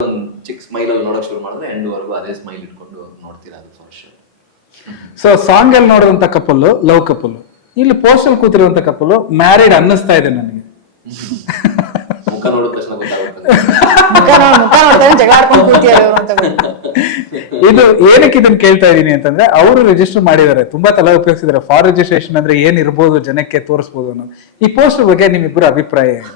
ಒಂದು ಚಿಕ್ಕ ಸ್ಮೈಲ್ ಅಲ್ಲಿ ನೋಡಕ್ ಶುರು ಮಾಡಿದ್ರೆ ಎಂಡ್ ವರೆಗೂ ಅದೇ ಸ್ಮೈಲ್ ಇಟ್ಕೊಂಡು ನೋಡ್ತೀರಾ ಅದು ಫಾರ್ ಶೋರ್ ಸೊ ಸಾಂಗ್ ಅಲ್ಲಿ ನೋಡಿದಂತ ಕಪಲ್ ಲವ್ ಕಪಲ್ ಇಲ್ಲಿ ಪೋಸ್ಟಲ್ ಕೂತಿರುವಂತ ಕಪಲ್ ಮ್ಯಾರಿಡ್ ಅನ್ನಿಸ್ತಾ ಇದೆ ನನಗೆ. ಮುಖ ನೋಡಿದ ತಕ್ಷಣ ಗೊತ್ತಾಗುತ್ತೆ. ಮುಖ ನೋಡ್- ಮುಖ ನೋಡ್ತಾರೆ ಜಗಳ ಆಡ್ಕೊಂಡು ಕೂತಿದ್ದಾರೆ ಇವ್ರು ಅಂತ ಗೊತ್ತು. ಇದು ಏನಕ್ಕೆ ಇದನ್ನ ಕೇಳ್ತಾ ಇದೀನಿ ಅಂತಂದ್ರೆ ಅವರು ರಿಜಿಸ್ಟರ್ ಮಾಡಿದ್ದಾರೆ. ತುಂಬಾ ತಲೆ ಉಪಯೋಗಿಸಿದ್ದಾರೆ. ಫಾರ್ ರಿಜಿಸ್ಟ್ರೇಷನ್ ಅಂದ್ರೆ ಏನ್ ಇರ್ಬೋದು ಜನಕ್ಕೆ ತೋರಿಸ್ಬೋದು ಅನ್ನೋದು ಈ ಪೋಸ್ಟರ್ ಬಗ್ಗೆ ನಿಮ್ಮಿಬ್ಬರ ಅಭಿಪ್ರಾಯ ಏನು?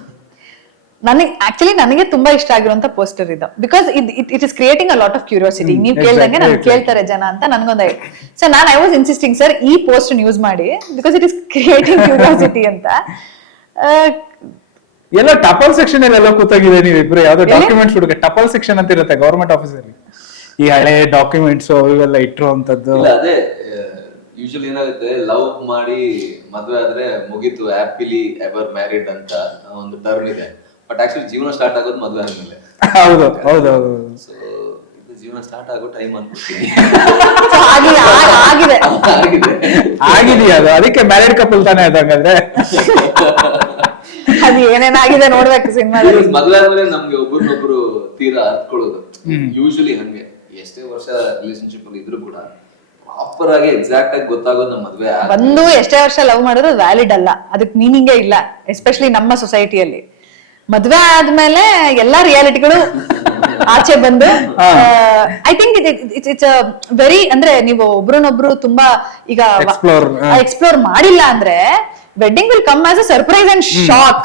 ನನಗೆ ಆಕ್ಚುಲಿ ನನಗೆ ತುಂಬಾ ಇಷ್ಟ ಆಗಿರುವಂತ ಪೋಸ್ಟರ್ ಇದು. Because it is creating a lot of curiosity ನೀವು ಕೇಳ್ದಂಗೆ ನಾನು ನನ್ ಕೇಳ್ತಾರೆ ಜನ ಅಂತ ನನ್ಗೊಂದು. ಸೊ ನಾನು ಐ ವಾಸ್ ಇನ್ಸಿಸ್ಟಿಂಗ್ ಸರ್ ಈ ಪೋಸ್ಟ್ ಯೂಸ್ ಮಾಡಿ because it is creating curiosity ಅಂತ. ಆ, ಎಲ್ಲ ಟಪಲ್ ಸೆಕ್ಷನ್ ಅಲ್ಲಿ ಎಲ್ಲ ಕೂತಾಗಿದೆ ಇಬ್ರು ಯಾವ್ದೋ ಡಾಕ್ಯುಮೆಂಟ್ಸ್ ಹುಡುಗ ಟಪಲ್ ಸೆಕ್ಷನ್ ಅಂತ ಇರುತ್ತೆ ಗವರ್ಮೆಂಟ್ ಆಫೀಸಲ್ಲಿ ಈ ಹಳೆ ಡಾಕ್ಯುಮೆಂಟ್ಸ್ ಇವೆಲ್ಲ ಇಟ್ಟಿರುವಂತದ್ದು. ಇಲ್ಲ ಅದೇ ಯೂಶಲಿ ಏನಾಗುತ್ತೆ ಲವ್ ಮಾಡಿ ಮದ್ವೆ ಆದ್ರೆ ಮುಗೀತು ಹ್ಯಾಪಿಲಿ ಎವರ್ ಮ್ಯಾರಿಡ್ ಅಂತ ಒಂದು ಟರ್ಮ್ ಇದೆ. ಬಟ್ ಆಕ್ಚುಲಿ ಜೀವನ ಸ್ಟಾರ್ಟ್ ಆಗೋದು ಮದುವೆ ಆದ್ಮೇಲೆ. ಹೌದು ಹೌದು ಹೌದು ಸೊ ಇದು ಜೀವನ ಸ್ಟಾರ್ಟ್ ಆಗೋ ಟೈಮ್ ಅನ್ಕೊಳ್ತೀನಿ so ಆಗಿದೆ ಆ- ಆಗಿದೆ. ಆಗಿದೆ. ಆಗಿದೆಯಾ ಅದು? ಅದಕ್ಕೆ ಮ್ಯಾರಿಡ್ ಕಪಲ್ ತಾನೇ ಅದು ಹಂಗಾದ್ರೆ? ಅದು ಏನೇನಾಗಿದೆ ನೋಡ್ಬೇಕು ಸಿನಿಮಾದಲ್ಲಿ. ಮದುವೆ ಮದ್ವೆ ಆದ್ಮೇಲೆ ನಮ್ಗೆ ಒಬ್ರನ್ನೊಬ್ರು ತೀರಾ ಅರ್ಥಕೊಳ್ಳೋದು ಯೂಶಲಿ ಹಂಗೆ. ಎಷ್ಟೇ ವರ್ಷ ರಿಲೇಶನ್ಶಿಪ್ ಅಲ್ಲಿ ಇದ್ರು ಕೂಡ ಪ್ರಾಪರ್ ಆಗಿ ಎಕ್ಸಾಕ್ಟ್ ಆಗಿ ಗೊತ್ತಾಗೋದು ನಮ್ಮ ಮದ್ವೆ ಆದ್ಮೇಲೆ. ಬಂದು ಎಷ್ಟೇ ವರ್ಷ ಲವ್ ಮಾಡಿದ್ರು ವ್ಯಾಲಿಡ್ ಅಲ್ಲ. ಅದಕ್ಕೆ ಮೀನಿಂಗೇ ಇಲ್ಲ ಎಸ್ಪೆಷಲಿ ನಮ್ಮ ಸೊಸೈಟಿಯಲ್ಲಿ ಮದ್ವೆ ಆದ್ಮೇಲೆ ಎಲ್ಲಾ ರಿಯಾಲಿಟಿಗಳು ಆಚೆ ಬಂದು I think it's it's very ಅಂದ್ರೆ ನೀವು ಒಬ್ರನ್ನೊಬ್ರು ತುಂಬಾ ಈಗ ಎಕ್ಸ್ಪ್ಲೋರ್ ಮಾಡಿಲ್ಲ ಅಂದ್ರೆ wedding will come as a surprise and shock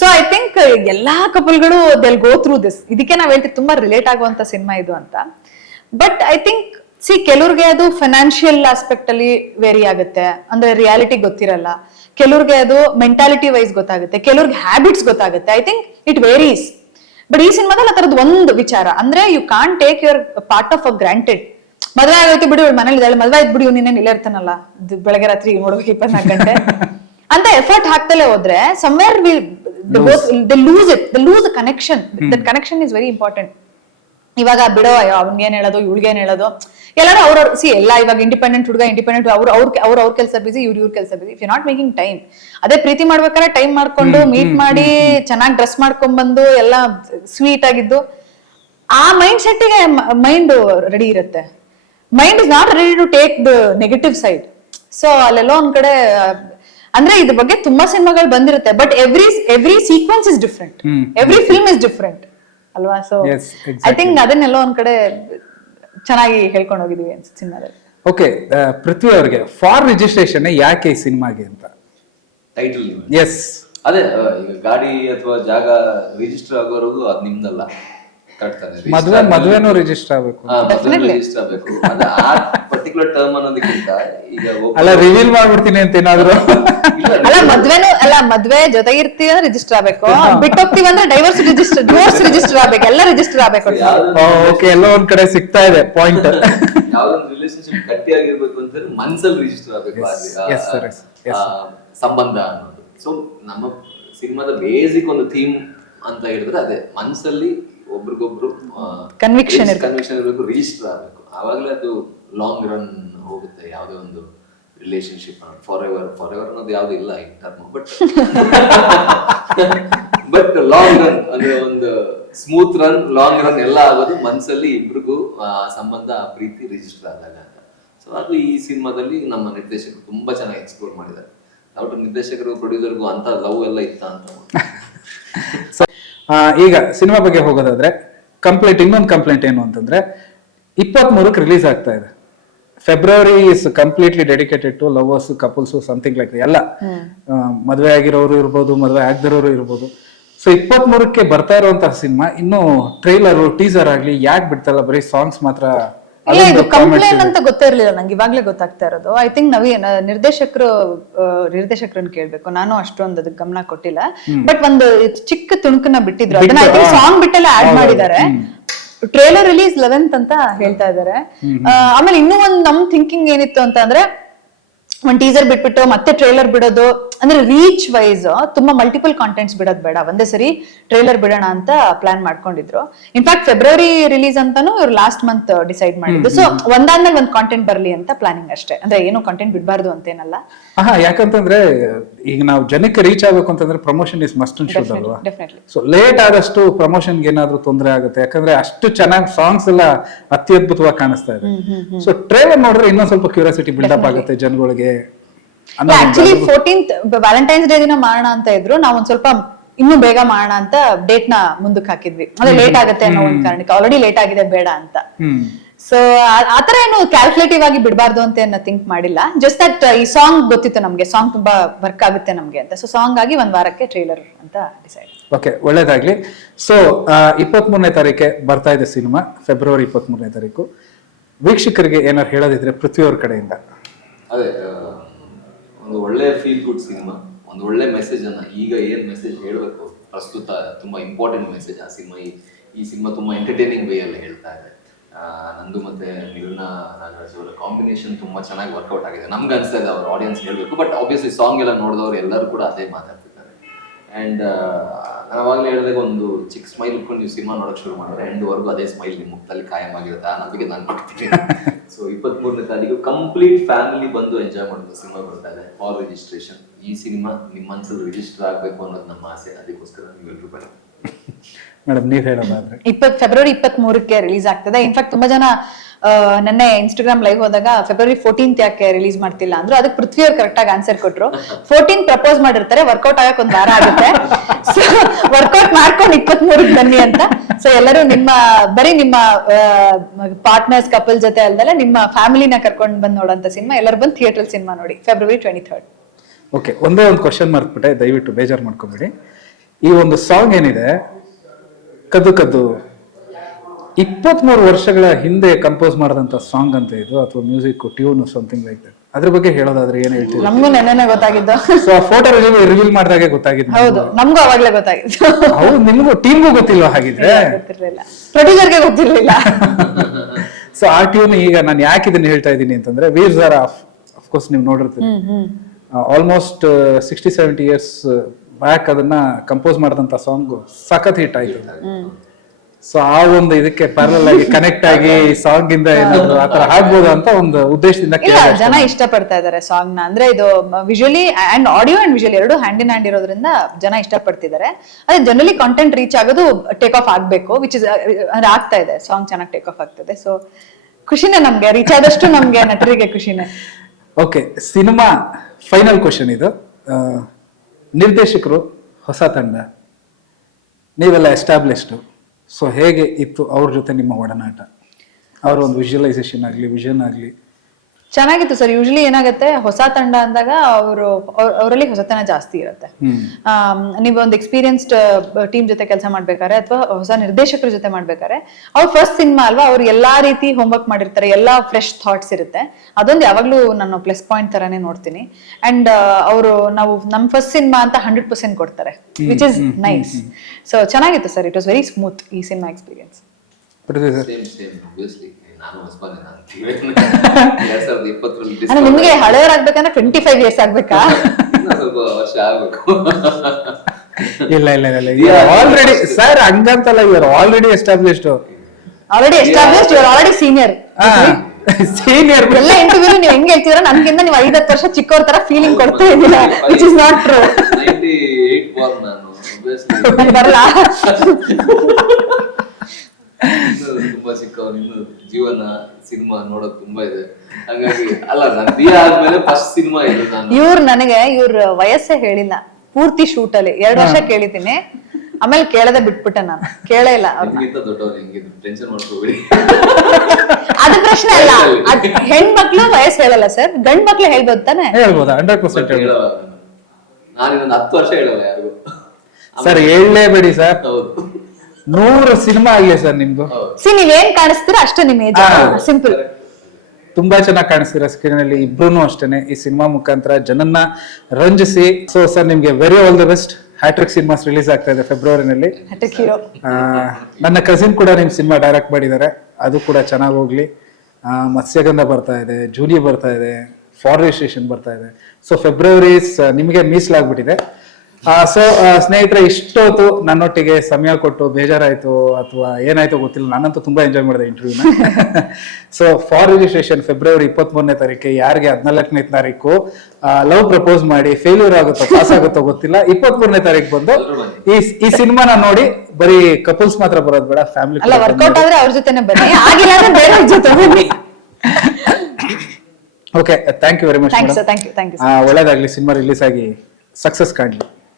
so I think ಎಲ್ಲಾ ಕಪಲ್ಗಳು ದೆಲ್ ಗೋ ಥ್ರೂ ದಿಸ್ ಇದಕ್ಕೆ ನಾವ್ ಹೇಳ್ತೀವಿ ತುಂಬಾ ರಿಲೇಟ್ ಆಗುವಂತ ಸಿನಿಮಾ ಇದು ಅಂತ. ಬಟ್ ಐ ಥಿಂಕ್ ಸಿ ಕೆಲವ್ರಿಗೆ ಅದು ಫೈನಾನ್ಷಿಯಲ್ ಆಸ್ಪೆಕ್ಟ್ ಅಲ್ಲಿ ವೇರಿ ಆಗುತ್ತೆ. ಅಂದ್ರೆ ರಿಯಾಲಿಟಿ ಗೊತ್ತಿರಲ್ಲ. ಕೆಲವ್ರಿಗೆ ಅದು ಮೆಂಟಾಲಿಟಿ ವೈಸ್ ಗೊತ್ತಾಗುತ್ತೆ ಕೆಲವ್ರಿಗೆ ಹ್ಯಾಬಿಟ್ಸ್ ಗೊತ್ತಾಗುತ್ತೆ. I think it varies but ಈ ಸಿನಿಮಾದಲ್ಲಿ ಆ ತರದ್ ಒಂದು ವಿಚಾರ ಅಂದ್ರೆ you can take your part of a granted ಮದ್ವೆ ಆಗೋಯ್ತು ಬಿಡು ಇವಳು ಮನೇಲಿ ಇದ್ದಾಳೆ ಮದ್ವೆ ಆಯ್ತು ಬಿಡು ಇವ್ನ ಇಲ್ಲೇ ಇರ್ತಾನಲ್ಲ ಬೆಳಗ್ಗೆ ರಾತ್ರಿ ನೋಡ್ಬೇಕು ಇಪ್ಪತ್ನಾಲ್ಕು ಗಂಟೆ. ಅಂತ ಎಫರ್ಟ್ ಹಾಕ್ತಲೇ ಹೋದ್ರೆ somewhere will the lose it the lose connection that connection is very important ಇವಾಗ ಬಿಡೋ ಅವ್ನಿಗೆ ಏನ್ ಹೇಳೋದು ಇವ್ಳಿಗೆ ಏನ್ ಹೇಳೋದು. ಎಲ್ಲರೂ ಅವ್ರ ಸಿ ಎಲ್ಲ ಇವಾಗ ಇಂಡಿಪೆಂಡೆಂಟ್ ಹುಡುಗ ಇಂಡಿಪೆಂಡೆಂಟ್ ಅವ್ರ ಅವ್ರ ಅವ್ರ ಅವ್ರ ಕೆಲಸ ಬಿಸಿ ಇವ್ರ ಇವ್ರ ಕೆಲಸ busy if you not making time ಅದೇ ಪ್ರೀತಿ ಮಾಡ್ಬೇಕಾದ್ರೆ ಟೈಮ್ ಮಾಡ್ಕೊಂಡು ಮೀಟ್ ಮಾಡಿ ಚೆನ್ನಾಗಿ ಡ್ರೆಸ್ ಮಾಡ್ಕೊಂಡ್ ಬಂದು ಎಲ್ಲ ಸ್ವೀಟ್ ಆಗಿದ್ದು ಆ ಮೈಂಡ್ ಸೆಟ್ಟಿಗೆ ಮೈಂಡ್ ರೆಡಿ ಇರುತ್ತೆ. Mind is not ready to take the negative side so ಅಲ್ಲೆಲ್ಲೋ ಒಂದ್ ಕಡೆ ಅಂದ್ರೆ ಇದ್ರ ಬಗ್ಗೆ ತುಂಬಾ ಸಿನಿಮಾಗಳು ಬಂದಿರುತ್ತೆ but every every sequence is different every film is different ಅಲ್ವಾ? ಸೊ ಐ ಥಿಂಕ್ ಅದನ್ನೆಲ್ಲ ಒಂದ್ ಕಡೆ ಚೆನ್ನಾಗಿ ಹೇಳ್ಕೊಂಡು ಹೋಗಿದೀವಿ ಅನ್ಸುತ್ತೆ ಸಿನಿಮಾದಲ್ಲಿ. ಓಕೆ ಪೃಥ್ವಿ ಅವ್ರಿಗೆ ಫಾರ್ ರಿಜಿಸ್ಟ್ರೇಷನ್ ಯಾಕೆ ಈ ಸಿನಿಮಾಗೆ ಅಂತ? ಟೈಟಲ್ ಎಸ್ ಅದೇ ಈಗ ಗಾಡಿ ಅಥವಾ ಜಾಗ ರಿಜಿಸ್ಟರ್ ಆಗೋರೋದು ಅದು ನಿಮ್ದಲ್ಲ. ಕರೆಕ್ಟ್ ತಾನೆ ಮದ್ವೆ ಮದ್ವೆನೂ ರಿಜಿಸ್ಟರ್ ಆಗ್ಬೇಕು. ರಿಜಿಸ್ಟರ್ ಆಗಬೇಕು. ಅದ ಆ ಪರ್ಟಿಕ್ಯುಲರ್ ಟರ್ಮ್ ಅನ್ನೋದಕ್ಕಿಂತ ಈಗ ಒಬ್ಬ- ಅಲ್ಲ ರಿವೀಲ್ ಮಾಡ್ಬಿಡ್ತೀನಿ ಅಂತ ಏನಾದ್ರು? ಇಲ್ಲ, ಅಲ್ಲ ಮದ್ವೆನು ಅಲ್ಲ ಮದ್ವೆ ಜೊತೆಗಿರ್ತೀವಿ ಅಂದ್ರೆ ರಿಜಿಸ್ಟರ್ ಆಗ್ಬೇಕು. ಬಿಟ್ಟೋಗ್ತೀವಿ ಅಂದ್ರೆ ಡೈವರ್ಸ್ ರಿಜಿಸ್ಟರ್ ಡಿವೋರ್ಸ್ ರಿಜಿಸ್ಟರ್ ಆಗ್ಬೇಕು. ಎಲ್ಲ ರಿಜಿಸ್ಟರ್ ಆಗ್ಬೇಕು. ಯಾವ್ದೊಂದು- ಓಕೆ ಎಲ್ಲೋ ಒಂದ್ ಕಡೆ ಸಿಗ್ತಾ ಇದೆ ಪಾಯಿಂಟ್ ಯಾವ್ದೊಂದು ರಿಲೇಶನ್ಶಿಪ್ ಗಟ್ಟಿಯಾಗಿರ್ಬೇಕು ಅಂತಂದ್ರೆ ಮನ್ಸಲ್ಲಿ ರಿಜಿಸ್ಟರ್ ಆಗ್ಬೇಕು Yes, yes, sir, yes, yes, ಸಂಬಂಧ ಅನ್ನೋದು. ಸೊ ನಮ್ಮ ಸಿನಿಮಾದ ಬೇಸಿಕ್ ಒಂದು ಥೀಮ್ ಅಂತ ಹೇಳಿದ್ರೆ ಅದೇ. ಮನ್ಸಲ್ಲಿ ಒಬ್ರಿಗೊಬ್ರು ಕನ್ವಿಕ್ಷನ್. ಕನ್ವಿಕ್ಷನ್ ಇರಬೇಕು. ರಿಜಿಸ್ಟರ್ ಆಗಬೇಕು. ಆವಾಗಲೇ ಅದು ಲಾಂಗ್ ರನ್ ಹೋಗುತ್ತೆ ಯಾವುದೇ ಒಂದು relationship forever forever ಅನ್ನೋದು ಯಾವ್ದು ಇಲ್ಲ ಈ term but but long run ಅಂದ್ರೆ ಒಂದು ಸ್ಮೂತ್ ರನ್ ಲಾಂಗ್ ರನ್ ಎಲ್ಲ ಆಗೋದು ಮನ್ಸಲ್ಲಿ ಇಬ್ರಿಗೂ ಸಂಬಂಧ ಪ್ರೀತಿ ರಿಜಿಸ್ಟರ್ ಆದಾಗ. ಅಂತ ಸೊ ಅದು ಈ ಸಿನಿಮಾದಲ್ಲಿ ನಮ್ಮ ನಿರ್ದೇಶಕರು ತುಂಬಾ ಚೆನ್ನಾಗಿ ಎಕ್ಸ್ಪ್ಲೋರ್ ಮಾಡಿದ್ದಾರೆ. ಅವ್ರ ನಿರ್ದೇಶಕರು ಪ್ರೊಡ್ಯೂಸರ್ಗೂ ಅಂತ ಲವ್ ಎಲ್ಲ ಇತ್ತ ಅಂತ. ಈಗ ಸಿನಿಮಾ ಬಗ್ಗೆ ಹೋಗೋದಾದ್ರೆ ಕಂಪ್ಲೇಂಟ್ ಇನ್ನೊಂದು ಕಂಪ್ಲೇಂಟ್ ಏನು ಅಂತಂದ್ರೆ ಇಪ್ಪತ್ತ್ ಮೂರಕ್ಕೆ ರಿಲೀಸ್ ಆಗ್ತಾ ಇದೆ. February is completely dedicated to lovers couples something like ಎಲ್ಲ. ಮದುವೆ ಆಗಿರೋರು ಇರ್ಬೋದು ಮದುವೆ ಆಗದಿರೋರು ಇರ್ಬೋದು. ಸೊ ಇಪ್ಪತ್ತ್ ಮೂರಕ್ಕೆ ಬರ್ತಾ ಇರುವಂತಹ ಸಿನಿಮಾ ಇನ್ನು ಟ್ರೈಲರ್ ಟೀಸರ್ ಆಗ್ಲಿ ಯಾಕೆ ಬಿಡ್ತಲ್ಲ ಬರೀ ಸಾಂಗ್ಸ್ ಮಾತ್ರ ಇದು ಕಂಪ್ಲೇಂಟ್ ಅಂತ ಗೊತ್ತೇ ಇರ್ಲಿಲ್ಲ ನಂಗೆ ಇವಾಗ್ಲೇ ಗೊತ್ತಾಗ್ತಾ ಇರೋದು. ಐ ಥಿಂಕ್ ನವೀನ್ ನಿರ್ದೇಶಕರು ನಿರ್ದೇಶಕರನ್ನ ಕೇಳ್ಬೇಕು. ನಾನು ಅಷ್ಟೊಂದು ಅದಕ್ಕೆ ಗಮನ ಕೊಟ್ಟಿಲ್ಲ. ಬಟ್ ಒಂದು ಚಿಕ್ಕ ತುಣುಕನ್ನ ಬಿಟ್ಟಿದ್ರು. ಅದನ್ನ ಐ ಥಿಂಕ್ ಸಾಂಗ್ ಬಿಟ್ಟೆಲ್ಲ ಆಡ್ ಮಾಡಿದ್ದಾರೆ. ಟ್ರೇಲರ್ ರಿಲೀಸ್ ಲೆವೆಂತ್ ಅಂತ ಹೇಳ್ತಾ ಇದ್ದಾರೆ. ಆಮೇಲೆ ಇನ್ನೂ ಒಂದ್ ನಮ್ ಥಿಂಕಿಂಗ್ ಏನಿತ್ತು ಅಂತ ಅಂದ್ರೆ ಒಂದ್ ಟೀಸರ್ ಬಿಟ್ಬಿಟ್ಟು ಮತ್ತೆ ಟ್ರೇಲರ್ ಬಿಡೋದು ಅಂದ್ರೆ ರೀಚ್ ವೈಸ್ ತುಂಬಾ ಮಲ್ಟಿಪಲ್ ಕಾಂಟೆಂಟ್ಸ್ ಬಿಡೋದು ಬೇಡ. ಒಂದೇ ಸರಿ ಟ್ರೇಲರ್ ಬಿಡೋಣ ಅಂತ ಪ್ಲಾನ್ ಮಾಡ್ಕೊಂಡಿದ್ರು. ಇನ್ಫ್ಯಾಕ್ಟ್ ಫೆಬ್ರವರಿ ರಿಲೀಸ್ ಅಂತಾನು ಇವ್ರು ಲಾಸ್ಟ್ ಮಂತ್ ಡಿಸೈಡ್ ಮಾಡಿದ್ರು ಸೊ ಒಂದಾದ್ಮೇಲೆ ಒಂದ್ ಕಾಂಟೆಂಟ್ ಬರ್ಲಿ ಅಂತ ಪ್ಲಾನಿಂಗ್ ಅಷ್ಟೇ. ಅಂದ್ರೆ ಏನು ಕಾಂಟೆಂಟ್ ಬಿಡಬಾರ್ದು ಅಂತೇನಲ್ಲ. ಹಾ ಯಾಕಂತಂದ್ರೆ ಈಗ ನಾವು ಜನಕ್ಕೆ ರೀಚ್ ಆಗ್ಬೇಕು ಅಂತಂದ್ರೆ ಪ್ರಮೋಷನ್ ಇಸ್ ಮಸ್ಟ್ ಶುಡ್ ಅಲ್ವಾ? ಸೊ ಲೇಟ್ ಆದಷ್ಟು ಪ್ರಮೋಷನ್ ಏನಾದ್ರೂ ತೊಂದರೆ ಆಗುತ್ತೆ. ಯಾಕಂದ್ರೆ ಅಷ್ಟು ಚೆನ್ನಾಗಿ ಸಾಂಗ್ಸ್ ಎಲ್ಲ ಅತ್ಯದ್ಭುತವಾಗಿ ಕಾಣಿಸ್ತಾ ಇದೆ. ಸೊ ಟ್ರೇಲರ್ ನೋಡಿದ್ರೆ ಇನ್ನೊಂದ್ ಸ್ವಲ್ಪ ಕ್ಯೂರಿಯಾಸಿಟಿ ಬಿಲ್ಡಪ್ ಆಗುತ್ತೆ ಜನಗಳಿಗೆ. ಆಕ್ಚುಲಿ ಫೋರ್ಟೀನ್ತ್ ವ್ಯಾಲೆಂಟೈನ್ಸ್ ಡೇ ದಿನ ಮಾಡೋಣ ಅಂತ ಇದ್ರು ನಾವು ಒಂದ್ ಸ್ವಲ್ಪ ಇನ್ನೂ ಬೇಗ ಮಾಡೋಣ ಅಂತ ಡೇಟ್ನ ಮುಂದಕ್ಕೆ ಹಾಕಿದ್ವಿ. ಅಂದ್ರೆ ಲೇಟ್ ಆಗುತ್ತೆ ಅನ್ನೋ ಒಂದ್ ಕಾರಣಕ್ಕೆ. ಆಲ್ರೆಡಿ ಲೇಟ್ ಆಗಿದೆ ಬೇಡ ಅಂತ. ಸೊ ಆತರ ಏನು ಕ್ಯಾಲ್ಕುಲೇಟಿವ್ ಆಗಿ ಬಿಡಬಾರ್ದು ಅಂತ ಏನು ಥಿಂಕ್ ಮಾಡಿಲ್ಲ. ಜಸ್ಟ್ ದಟ್ ಈ ಸಾಂಗ್ ಗೊತ್ತಿತ್ತು ನಮ್ಗೆ ಸಾಂಗ್ ತುಂಬಾ ವರ್ಕ್ ಆಗುತ್ತೆ ನಮ್ಗೆ ಅಂತ. ಸೊ ಸಾಂಗ್ ಆಗಿ ಒಂದ್ ವಾರಕ್ಕೆ ಟ್ರೈಲರ್ ಅಂತ ಡಿಸೈಡ್ ಓಕೆ ಒಳ್ಳೇದಾಗ್ಲಿ. ಸೊ ಇಪ್ಪತ್ತ್ ಮೂರನೇ ತಾರೀಕೆ ಬರ್ತಾ ಇದೆ ಸಿನಿಮಾ ಫೆಬ್ರವರಿ ಇಪ್ಪತ್ತ್ ಮೂರನೇ ತಾರೀಕು. ವೀಕ್ಷಕರಿಗೆ ಏನಾರು ಹೇಳೋದಿದ್ರೆ ಪೃಥ್ವಿಯವ್ರ ಕಡೆಯಿಂದ. ಅದೇ ಒಂದು ಒಳ್ಳೆ ಫೀಲ್ ಗುಡ್ ಸಿನಿಮಾ ಒಂದು ಒಳ್ಳೆ ಮೆಸೇಜ್ ಅನ್ನ ಈಗ ಏನ್ ಮೆಸೇಜ್ ಹೇಳಬೇಕು? ಪ್ರಸ್ತುತ ತುಂಬಾ ಇಂಪಾರ್ಟೆಂಟ್ ಮೆಸೇಜ್ ಆ ಸಿನಿಮಾ ಈ ಈ ಸಿನಿಮಾ ತುಂಬಾ ಎಂಟರ್ಟೈನಿಂಗ್ ವೇ ಅಲ್ಲಿ ಹೇಳ್ತಾ ಇದೆ. ನಂದು ಮತ್ತೆ ಮಿಲುನಾ ನಾಗರಾಜ್ ಅವರ ಕಾಂಬಿನೇಷನ್ ತುಂಬಾ ಚೆನ್ನಾಗಿ ವರ್ಕೌಟ್ ಆಗಿದೆ. ನಮ್ಗೆ ಅನ್ಸ್ತಾ ಇದೆ ಅವ್ರ ಆಡಿಯನ್ಸ್ ಹೇಳಬೇಕು ಬಟ್ ಆಬ್ವಿಯಸ್ಲಿ ಸಾಂಗ್ ಎಲ್ಲ ನೋಡಿದವ್ರು ಎಲ್ಲರೂ ಕೂಡ ಅದೇ ಮಾತಾಡ್ತಿದ್ದಾರೆ. ಅಂಡ್ ನಾನು ಅವಾಗಲೇ ಹೇಳಿದಾಗ ಒಂದು ಚಿಕ್ಕ ಸ್ಮೈಲ್ ಇಟ್ಕೊಂಡು ನೀವು ಸಿನಿಮಾ ನೋಡಕ್ ಶುರು ಮಾಡಿದ್ರೆ, ಎಂಡ್ವರೆಗೂ ವರ್ಗು ಅದೇ ಸ್ಮೈಲ್ ನಿಮ್ಮ ಮುಖದಲ್ಲಿ ಕಾಯಂ ಆಗಿರುತ್ತೆ. ಆ ನಾನು ಕೊಡ್ತೀನಿ ಇಪ್ಪತ್ತ್ ಮೂರನೇ ತಾರೀಕು ಕಂಪ್ಲೀಟ್ ಫ್ಯಾಮಿಲಿ ಬಂದು ಎಂಜಾಯ್ ಮಾಡೋದು ಸಿನಿಮಾ ಬರ್ತಾ ಇದೆ ಫಾರ್ ರಿಜಿಸ್ಟ್ರೇಷನ್ ಈ ಸಿನಿಮಾ ನಿಮ್ಮ ಮನಸ್ಸಲ್ಲಿ ರಿಜಿಸ್ಟರ್ ಆಗಬೇಕು ಅನ್ನೋದು ನಮ್ಮ ಆಸೆ. ಅದಕ್ಕೋಸ್ಕರ ನೀವೆಲ್ಲರೂ ಬನ್ನಿ. ಮೇಡಮ್ ನೀವು ಹೇಳೋದಾದ್ರೆ. ಇಪ್ಪತ್ ಫೆಬ್ರವರಿ ಇಪ್ಪತ್ತ್ ಮೂರಕ್ಕೆ ರಿಲೀಸ್ ಆಗ್ತದೆ ಇನ್ಫ್ಯಾಕ್ಟ್ ತುಂಬಾ ಜನ ನೆನ್ನೆ ಇನ್ಸ್ಟಾಗ್ರಾಮ್ ಲೈವ್ ಹೋದಾಗ ಫೆಬ್ರವರಿ ಫೋರ್ಟೀನ್ತ್ ಯಾಕೆ ರಿಲೀಸ್ ಮಾಡ್ತಿಲ್ಲ ಅಂದ್ರು, ಅದಕ್ಕೆ ಪೃಥ್ವಿ ಅವ್ರು ಕರೆಕ್ಟ್ ಆಗಿ ಆನ್ಸರ್ ಕೊಟ್ರು. ಫೋರ್ಟೀನ್ ಪ್ರಪೋಸ್ ಮಾಡಿರ್ತಾರೆ ವರ್ಕೌಟ್ ಆಗಕ್ಕೆ ಒಂದ್ ವಾರ ಆಗುತ್ತೆ. ವರ್ಕೌಟ್ ಮಾಡ್ಕೊಂಡು ಇಪ್ಪತ್ತ್ ಮೂರಕ್ಕೆ ಬನ್ನಿ ಅಂತ. ಸೊ ಎಲ್ಲರೂ ನಿಮ್ಮ, ಬರೀ ನಿಮ್ಮ ಪಾರ್ಟ್ನರ್ಸ್ ಕಪಲ್ ಜೊತೆ ಅಲ್ಲದೆ ನಿಮ್ಮ ಫ್ಯಾಮಿಲಿನ ಕರ್ಕೊಂಡು ಬಂದ್ ನೋಡೋಂತ ಸಿನಿಮಾ. ಎಲ್ಲರೂ ಬಂದು ಥಿಯೇಟರ್ ಸಿನಿಮಾ ನೋಡಿ ಫೆಬ್ರವರಿ ಟ್ವೆಂಟಿ ಥರ್ಡ್ ಓಕೆ ಒಂದೇ ಒಂದು ಕ್ವಶನ್ ಮಾಡ್ಬಿಟ್ಟೆ ದಯವಿಟ್ಟು ಬೇಜಾರು ಮಾಡ್ಕೊಬೇಡಿ. ಈ ಒಂದು ಸಾಂಗ್ ಏನಿದೆ? ಕದ್ದು ಕದ್ದು. ಇಪ್ಪತ್ಮೂರು ವರ್ಷಗಳ ಹಿಂದೆ ಕಂಪೋಸ್ ಮಾಡಿದಂತ ಸಾಂಗ್ ಅಂತ ಇದು ಅಥವಾ music tune something like that ಅದ್ರ ಬಗ್ಗೆ ಹೇಳೋದಾದ್ರೆ ಏನ್ ಹೇಳ್ತೀವಿ ನಮಗೂ ನೆನ್ನೆನೆ ಗೊತ್ತಾಗಿದ್ದು. ಸೊ ಫೋಟೋ ರಿವೀಲ್ ಮಾಡಿದಾಗೆ ಗೊತ್ತಾಗಿದ್ದು ಹೌದು ನಮಗೂ ಅವಾಗ್ಲೇ ಗೊತ್ತಾಗಿತ್ತು ಹೌದು ನಿಮ್ಗೂ ಟೀಮ್ಗೂ ಗೊತ್ತಿಲ್ವಾ ಹಾಗಿದ್ರೆ? ಗೊತ್ತಿರ್ಲಿಲ್ಲ. ಪ್ರೊಡ್ಯೂಸರ್ಗೆ ಗೊತ್ತಿರ್ಲಿಲ್ಲ. ಸೊ ಆ ಟ್ಯೂನ್ ಈಗ ನಾನು ಯಾಕೆ ಇದನ್ನ ಹೇಳ್ತಾ ಇದ್ದೀನಿ ಅಂತಂದ್ರೆ ವೀರ್ ಆಫ್ ಅಫ್ಕೋರ್ಸ್ ನೀವು ನೋಡಿರ್ತೀರಿ. Almost sixty seventy years back ಅದನ್ನ ಕಂಪೋಸ್ ಮಾಡಿದಂತ ಸಾಂಗ್ ಸಖತ್ ಹಿಟ್ ಆಯ್ತು. ಸೊ ಆ ಒಂದು ಇದಕ್ಕೆ ಪ್ಯಾರಲ್ ಆಗಿ ಕನೆಕ್ಟ್ ಆಗಿ ಸಾಂಗ್ ಇಂದ ಏನಾದ್ರು ಆತರ ಆಗ್ಬೋದು ಅಂತ ಒಂದು ಉದ್ದೇಶದಿಂದ ಇಲ್ಲ ಜನ ಇಷ್ಟಪಡ್ತಾ ಇದಾರೆ ಸಾಂಗ್ನ. ಅಂದ್ರೆ ಇದು visually and audio and visual ಎರಡು ಹ್ಯಾಂಡ್ ಇನ್ ಹ್ಯಾಂಡ್ ಇರೋದ್ರಿಂದ ಜನ ಇಷ್ಟಪಡ್ತಿದ್ದಾರೆ ಅದೇ ಜನರಲಿ ಕಾಂಟೆಂಟ್ ರೀಚ್ ಆಗೋದು ಟೇಕ್ ಆಫ್ ಆಗ್ಬೇಕು ವಿಚ್ ಇಸ್ ಅಂದ್ರೆ ಆಗ್ತಾ ಇದೆ. ಸಾಂಗ್ ಚೆನ್ನಾಗಿ ಟೇಕ್ ಆಫ್ ಆಗ್ತದೆ. ಸೊ ಖುಷಿನೇ ನಮ್ಗೆ. ರೀಚ್ ಆದಷ್ಟು ನಮ್ಗೆ ನಟರಿಗೆ ಖುಷಿನೇ. ಓಕೆ ಸಿನಿಮಾ ಫೈನಲ್ ಕ್ವಶನ್ ಇದು. ನಿರ್ದೇಶಕರು ಹೊಸ ತಂಡ. ನೀವೆಲ್ಲ ಎಸ್ಟಾಬ್ಲಿಷ್ಡ್ ಸೊ ಹೇಗೆ ಇತ್ತು ಅವ್ರ ಜೊತೆ ನಿಮ್ಮ ಒಡನಾಟ? ಅವರ ಒಂದು ವಿಜುವಲೈಸೇಷನ್ ಆಗಲಿ ವಿಷನ್ ಆಗಲಿ? ಚೆನ್ನಾಗಿತ್ತು ಸರ್. ಯೂಶಲಿ ಏನಾಗುತ್ತೆ ಹೊಸ ತಂಡ ಅಂದಾಗ ಅವರು ಅವರಲ್ಲಿ ಹೊಸತನ ಜಾಸ್ತಿ ಇರುತ್ತೆ. ನೀವು ಒಂದು ಎಕ್ಸ್ಪೀರಿಯನ್ಸ್ಡ್ ಟೀಮ್ ಜೊತೆ ಕೆಲಸ ಮಾಡ್ಬೇಕಾದ್ರೆ ಅಥವಾ ಹೊಸ ನಿರ್ದೇಶಕರ ಜೊತೆ ಮಾಡ್ಬೇಕಾದ್ರೆ ಅವ್ರ ಫಸ್ಟ್ ಸಿನಿಮಾ ಅಲ್ವಾ ಅವ್ರು ಎಲ್ಲಾ ರೀತಿ ಹೋಮ್ವರ್ಕ್ ಮಾಡಿರ್ತಾರೆ ಎಲ್ಲಾ ಫ್ರೆಶ್ ಥಾಟ್ಸ್ ಇರುತ್ತೆ. ಅದೊಂದು ಯಾವಾಗ್ಲೂ ನಾನು ಪ್ಲಸ್ ಪಾಯಿಂಟ್ ತರಾನೇ ನೋಡ್ತೀನಿ. ಅಂಡ್ ಅವರು ನಾವು ನಮ್ ಫಸ್ಟ್ ಸಿನಿಮಾ ಅಂತ ಹಂಡ್ರೆಡ್ ಪರ್ಸೆಂಟ್ ಕೊಡ್ತಾರೆ ವಿಚ್ ಇಸ್ ನೈಸ್ ಸೊ ಚೆನ್ನಾಗಿತ್ತು sir. It was very smooth ಈ cinema experience same same obviously. ನಾನು ಹೊಸಬಾನೆ ನಾನು ಎರಡ್ ಸಾವಿರದ ಇಪ್ಪತ್ತರಲ್ಲಿ ಅಂದ್ರೆ ನಿಮ್ಗೆ ಹಳೆಯರಾಗ್ಬೇಕಂದ್ರೆ ಟ್ವೆಂಟಿ ಫೈವ್ ಇಯರ್ಸ್ ಆಗ್ಬೇಕಾ? ಸ್ವಲ್ಪ ವರ್ಷ ಆಗ್ಬೇಕು. ಇಲ್ಲ ಇಲ್ಲ ಇಲ್ಲ ಆಲ್ರೆಡಿ ಸರ್ ಹಂಗಂತಲ್ಲ ಇವರು already established already established already senior senior ಎಲ್ಲ ಇಂಟರ್ವ್ಯೂ ನೀವು ಹೆಂಗ್ ಹೇಳ್ತೀರಾ? ನನ್ಗಿಂತ ನೀವು ಐದತ್ತು ವರ್ಷ ಚಿಕ್ಕವ್ರ ತರ ಫೀಲಿಂಗ್ ಕೊಡ್ತಾ ಇದ್ದೀರಾ ವಿಚ್ ಇಸ್ ನಾಟ್ ಟ್ರೂ. ಬರಲ್ಲ. ಇನ್ನು ನಿಮ್ಮ ಜೀವನ ಸಿನಿಮಾ ನೋಡೋದು ತುಂಬಾ ಇದೆ. ಹಾಗಾಗಿ ಅಲ್ಲ ನಾನು ಬಿ ಆದ್ಮೇಲೆ ಫಸ್ಟ್ ಸಿನಿಮಾ ಇದು ನಾನು. ಇವ್ರು ನನಗೆ ಇವ್ರ ವಯಸ್ಸೇ ಹೇಳಿಲ್ಲ. ಪೂರ್ತಿ ಶೂಟ್ ಅಲ್ಲಿ. ಎರಡು ವರ್ಷ ಕೇಳಿದ್ದೀನಿ. ಆಮೇಲೆ ಕೇಳದೆ ಬಿಟ್ಬಿಟ್ಟೆ ನಾನು. ಕೇಳೇ ಇಲ್ಲ ಅವ್ರ್ನ. ನಿಮ್ಗಿಂತ ದೊಡ್ಡವ್ರು ಹೆಂಗೆ? ಟೆನ್ಷನ್ ಮಾಡ್ಕೋಬೇಡಿ. ಅದು ಪ್ರಶ್ನೆ ಅಲ್ಲ. ಅದ್ ಹೆಣ್ಮಕ್ಳು ವಯಸ್ಸು ಹೇಳಲ್ಲ ಸರ್. ಗಂಡ್ ಮಕ್ಳು ಹೇಳ್ಬೋದು ತಾನೆ? ಹೇಳ್ಬೋದು ಹಂಡ್ರೆಡ್ ಪರ್ಸೆಂಟ್ ಹೇಳ್ಬೋದು. ಹೇಳಲ್ಲ ನಾನು. ನಾನು ಇನ್ನೊಂದು ಹತ್ತು ವರ್ಷ ಹೇಳಲ್ಲ ಯಾರಿಗೂ. ಸರ್ ಹೇಳಲೇಬೇಡಿ ಸರ್. ಹೌದು. ನೂರು ಸಿನಿಮಾ ಆಗಿದೆ ಸರ್ ನಿಮ್ದು. ಸಿ ನೀವ್ ನೀವೇನ್ ಕಾಣಿಸ್ತೀರಾ ಅಷ್ಟೇ ನಿಮ್ ಏಜ್ ಸಿಂಪಲ್ ತುಂಬಾ ಚೆನ್ನಾಗಿ ಕಾಣಿಸ್ತೀರಾ ಸ್ಕ್ರೀನ್ ಅಲ್ಲಿ ಇಬ್ರು ಅಷ್ಟೇನೆ. ಈ ಸಿನಿಮಾ ಮುಖಾಂತರ ಜನನ್ನ ರಂಜಿಸಿ. ಸೊ ಸರ್ ನಿಮ್ಗೆ very all the best hattrick cinemas release ಆಗ್ತಾ ಇದೆ ಫೆಬ್ರವರಿನಲ್ಲಿ ಹಠಕ್ ಹೀರೋ ಆ, ನನ್ನ ಕಸಿನ್ ಕೂಡ ನಿಮ್ ಸಿನಿಮಾ ಡೈರೆಕ್ಟ್ ಮಾಡಿದ್ದಾರೆ. ಅದು ಕೂಡ ಚೆನ್ನಾಗಿ ಹೋಗ್ಲಿ. ಆ, ಮತ್ಸ್ಯಗಂಧ ಬರ್ತಾ ಇದೆ ಜೂಲಿ ಬರ್ತಾ ಇದೆ ಫಾರ್ ರಿಜಿಸ್ಟ್ರೇಷನ್ ಬರ್ತಾ ಇದೆ. ಸೊ ಫೆಬ್ರವರಿ ನಿಮಗೆ ಮೀಸಲಾಗ್ಬಿಟ್ಟಿದೆ. ಸೊ ಸ್ನೇಹಿತರೆ ಇಷ್ಟೊತ್ತು ನನ್ನೊಟ್ಟಿಗೆ ಸಮಯ ಕೊಟ್ಟು ಬೇಜಾರಾಯ್ತು ಅಥವಾ ಏನಾಯ್ತು ಗೊತ್ತಿಲ್ಲ. ನಾನಂತೂ ತುಂಬಾ ಎಂಜಾಯ್ ಮಾಡಿದೆ ಇಂಟರ್ವ್ಯೂನ ಸೊ ಫಾರ್ ರಿಜಿಸ್ಟ್ರೇಷನ್ ಫೆಬ್ರವರಿ ಇಪ್ಪತ್ತ್ ಮೂರನೇ ತಾರೀಕು ಯಾರಿಗೆ ಹದಿನಾಲ್ಕನೇ ತಾರೀಕು ಲವ್ ಪ್ರಪೋಸ್ ಮಾಡಿ ಫೇಲ್ಯೂರ್ ಆಗುತ್ತೋ ಪಾಸ್ ಆಗುತ್ತೋ ಗೊತ್ತಿಲ್ಲ. ಇಪ್ಪತ್ತ್ ಮೂರನೇ ತಾರೀಕು ಬಂದು ಈ ಈ ಸಿನಿಮಾನ ನೋಡಿ ಬರೀ ಕಪಲ್ಸ್ ಮಾತ್ರ ಬರೋದು ಬೇಡ ಫ್ಯಾಮಿಲಿ ಅಲ್ಲ ವರ್ಕೌಟ್ ಆದ್ರೆ ಅವ್ರ ಜೊತೆನೆ ಬನ್ನಿ. ಆಗಿಲ್ಲ ಅಂದ್ರೆ ಬೇರೆ ಜೊತೆ ಬನ್ನಿ. Okay thank you very much you thank you ಒಳ್ಳೇದಾಗ್ಲಿ ಸಿನಿಮಾ ರಿಲೀಸ್ ಆಗಿ ಸಕ್ಸಸ್ ಕಾಣ್ಲಿ.